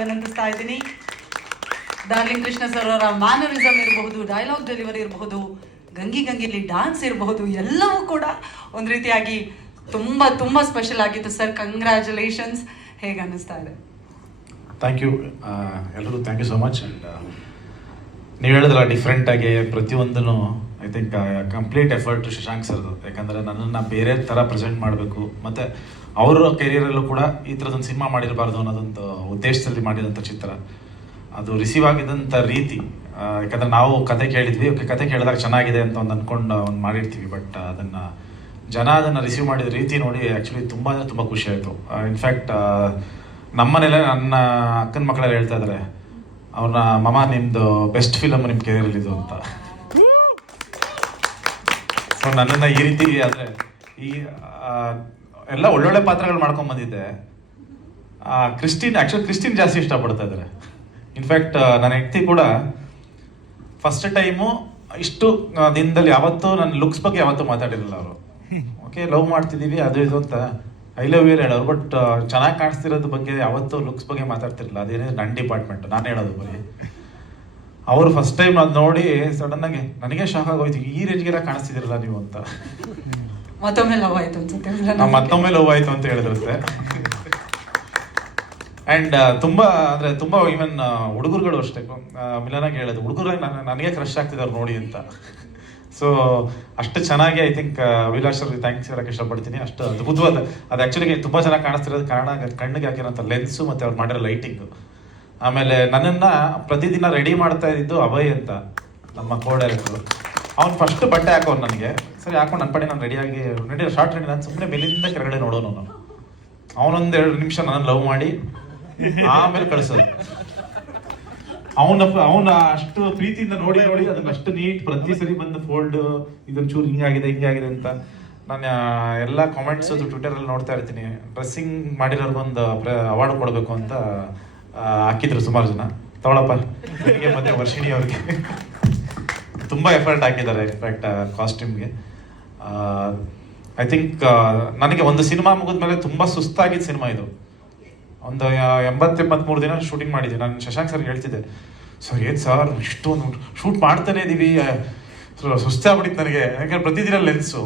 ವಿನಂತಿಸ್ತಾ ಇದ್ದೀನಿ. Darling Krishna sir ಅವರ mannerism ಇರಬಹುದು, ಡೈಲಾಗ್ ಡೆಲಿವರಿ ಇರಬಹುದು, ಗಂಗಿಲಿ ಡ್ಯಾನ್ಸ್ ಇರಬಹುದು, ಎಲ್ಲವೂ ಕೂಡ ಒಂದು ರೀತಿಯಾಗಿ ತುಂಬ ತುಂಬ ಸ್ಪೆಷಲ್ ಆಗಿತ್ತು ಸರ್. ಕಂಗ್ರ್ಯಾಚುಲೇಷನ್ಸ್. ಹೇಗೆ ಅನ್ನಿಸ್ತಾ ಇದೆ? ಥ್ಯಾಂಕ್ ಯು ಎಲ್ಲರಿಗೂ, thank you so much. And ನೀವು ಹೇಳಿದ್ರಲ್ಲ ಡಿಫ್ರೆಂಟಾಗಿ ಪ್ರತಿಯೊಂದೂ I think complete effort Shashank ಸರ್ದು. ಯಾಕಂದರೆ ನನ್ನನ್ನು ಬೇರೆ ಥರ ಪ್ರೆಸೆಂಟ್ ಮಾಡಬೇಕು, ಮತ್ತು ಅವರ ಕೆರಿಯರಲ್ಲೂ ಕೂಡ ಈ ಥರದೊಂದು ಸಿನಿಮಾ ಮಾಡಿರಬಾರ್ದು ಅನ್ನೋದೊಂದು ಉದ್ದೇಶದಲ್ಲಿ ಮಾಡಿದಂಥ ಚಿತ್ರ. ಅದು ರಿಸೀವ್ ಆಗಿದ್ದಂಥ ರೀತಿ, ಯಾಕಂದರೆ ನಾವು ಕತೆ ಕೇಳಿದ್ವಿ, ಓಕೆ ಕತೆ ಕೇಳಿದಾಗ ಚೆನ್ನಾಗಿದೆ ಅಂತ ಒಂದು ಅಂದ್ಕೊಂಡು ಒಂದು ಮಾಡಿರ್ತೀವಿ, ಬಟ್ ಅದನ್ನು ರಿಸೀವ್ ಮಾಡಿದ ರೀತಿ ನೋಡಿ ಆ್ಯಕ್ಚುಲಿ ತುಂಬ ಅಂದರೆ ತುಂಬ ಖುಷಿ ಆಯಿತು. ಇನ್ಫ್ಯಾಕ್ಟ್ ನಮ್ಮನೇಲೆ ನನ್ನ ಅಕ್ಕನ ಮಕ್ಕಳೆಲ್ಲ ಹೇಳ್ತಾ ಇದ್ದಾರೆ, ಅವ್ರನ್ನ ಮಮ್ಮ ನಿಮ್ಮದು ಬೆಸ್ಟ್ ಫಿಲಮ್ ನಿಮ್ಮ ಕೆರಿಯರಲ್ಲಿದ್ದು ಅಂತ. ಸೊ ನನ್ನನ್ನು ಈ ರೀತಿ ಆದರೆ ಈ ಎಲ್ಲ ಒಳ್ಳೊಳ್ಳೆ ಪಾತ್ರಗಳು ಮಾಡ್ಕೊಂಡು ಬಂದಿದ್ದೆ. ಕ್ರಿಸ್ಟಿನ್ ಜಾಸ್ತಿ ಇಷ್ಟಪಡ್ತಾ ಇದ್ದಾರೆ. ಇನ್ಫ್ಯಾಕ್ಟ್ ನನ್ನ ಹೆಂಡತಿ ಕೂಡ ಫಸ್ಟ್ ಟೈಮು ಇಷ್ಟು ದಿನದಲ್ಲಿ ಯಾವತ್ತೂ ನನ್ನ ಲುಕ್ಸ್ ಬಗ್ಗೆ ಯಾವತ್ತೂ ಮಾತಾಡಿರಲಿಲ್ಲ ಅವರು. ಓಕೆ ಲವ್ ಮಾಡ್ತಿದ್ದೀವಿ ಅದು ಇದು ಅಂತ ಐ ಲವ್ ಯು ಹೇಳೋರು, ಬಟ್ ಚೆನ್ನಾಗಿ ಕಾಣಿಸ್ತಿರೋದ್ರ ಬಗ್ಗೆ ಯಾವತ್ತೂ ಲುಕ್ಸ್ ಬಗ್ಗೆ ಮಾತಾಡ್ತಿರಲಿಲ್ಲ. ಅದೇನಿದೆ ನನ್ನ ಡಿಪಾರ್ಟ್ಮೆಂಟ್, ನಾನು ಹೇಳೋದು ಬರೀ. ಅವರು ಫಸ್ಟ್ ಟೈಮ್ ಅದು ನೋಡಿ ಸಡನ್ನಾಗಿ ನನಗೆ ಶಾಕ್ ಆಗೋಯ್ತು, ಈ ರೇಂಜ್ಗೆಲ್ಲ ಕಾಣಿಸ್ತಿದಿರಲ್ಲ ನೀವು ಅಂತ. ಮತ್ತೊಮ್ಮೆ ಲವ್ ಆಯ್ತು ಅನ್ಸುತ್ತೆ. ಮತ್ತೊಮ್ಮೆ ಲವ್ ಆಯ್ತು ಅಂತ ಹೇಳಿದ್ರಂತೆ. ಆ್ಯಂಡ್ ತುಂಬ ಈವನ್ ಹುಡುಗರುಗಳು ಅಷ್ಟೇ ಮಿಲನಾಗಿ ಹೇಳೋದು, ಹುಡುಗರು ನನಗೆ ಕ್ರಶ್ ಆಗ್ತಿದ್ದಾರೆ ನೋಡಿ ಅಂತ. ಸೊ ಅಷ್ಟು ಚೆನ್ನಾಗಿ ಐ ಥಿಂಕ್ ಅಭಿಲಾಷ್ ಅವ್ರಿಗೆ ಥ್ಯಾಂಕ್ಸ್ ಹೇಳೋಕ್ಕೆ ಇಷ್ಟಪಡ್ತೀನಿ. ಅಷ್ಟು ಅದ್ಭುತವಾದ ಅದು ಆ್ಯಕ್ಚುಲಿ ತುಂಬ ಚೆನ್ನಾಗಿ ಕಾಣಿಸ್ತಿರೋದು ಕಾರಣ ಕಣ್ಣಿಗೆ ಹಾಕಿರೋಂಥ ಲೆನ್ಸು ಮತ್ತು ಅವ್ರು ಮಾಡಿರೋ ಲೈಟಿಂಗು. ಆಮೇಲೆ ನನ್ನನ್ನು ಪ್ರತಿದಿನ ರೆಡಿ ಮಾಡ್ತಾ ಇದ್ದಿದ್ದು ಅಭಯ್ ಅಂತ, ನಮ್ಮ ಕೋ-ಡೈರೆಕ್ಟರು. ಅವ್ನು ಫಸ್ಟ್ ಬಟ್ಟೆ ಹಾಕೋನು ನನಗೆ, ಸರಿ ಹಾಕೊಂಡು ನನ್ನ ಪಡೆ ನಾನು ರೆಡಿ ಶಾರ್ಟ್ ರೆಡಿ, ನಾನು ಸುಮ್ಮನೆ ಮೇಲಿಂದ ಕೆಳಗಡೆ ನೋಡೋನು. ಅವನೊಂದು 2 ನಿಮಿಷ ನನ್ನ ಲವ್ ಮಾಡಿ ಆಮೇಲೆ ಕಳಿಸೋದು. ಅವನ ಅಷ್ಟು ಪ್ರೀತಿಯಿಂದ ನೋಡಿ ಅದನ್ನ ಅಷ್ಟು ನೀಟ್ ಪ್ರತಿ ಸರಿ ಬಂದು ಫೋಲ್ಡ್ ಇದೊಂಚೂರು ಹಿಂಗಾಗಿದೆ ಅಂತ ನಾನು ಎಲ್ಲ ಕಾಮೆಂಟ್ಸ್ ಟ್ವಿಟರಲ್ಲಿ ನೋಡ್ತಾ ಇರ್ತೀನಿ. ಡ್ರೆಸ್ಸಿಂಗ್ ಮಾಡಿರೋರ್ಗೊಂದು ಅವಾರ್ಡ್ ಕೊಡಬೇಕು ಅಂತ ಹಾಕಿದ್ರು ಸುಮಾರು ಜನ. ತಗೊಳಪ್ಪ ನನಗೆ ಮತ್ತೆ ವರ್ಷಿಣಿ ಅವ್ರಿಗೆ ತುಂಬ ಎಫರ್ಟ್ ಹಾಕಿದ್ದಾರೆ ಇನ್ಫ್ಯಾಕ್ಟ್ ಕಾಸ್ಟ್ಯೂಮ್ಗೆ. ಐ ಥಿಂಕ್ ನನಗೆ ಒಂದು ಸಿನಿಮಾ ಮುಗಿದ್ಮೇಲೆ ತುಂಬ ಸುಸ್ತಾಗಿದ್ದ ಸಿನಿಮಾ ಇದು. ಒಂದು 80-83 ದಿನ ಶೂಟಿಂಗ್ ಮಾಡಿದ್ದೆ. ನಾನು ಶಶಾಂಕ್ ಸರ್ಗೆ ಹೇಳ್ತಿದ್ದೆ, ಸರ್ ಏನು ಸರ್ ಇಷ್ಟೊಂದು ಶೂಟ್ ಮಾಡ್ತಾನೆ ಇದ್ದೀವಿ, ಸುಸ್ತಾಗ್ಬಿಟ್ಟಿತ್ತು ನನಗೆ. ಯಾಕಂದ್ರೆ ಪ್ರತಿದಿನ ಲೆನ್ಸು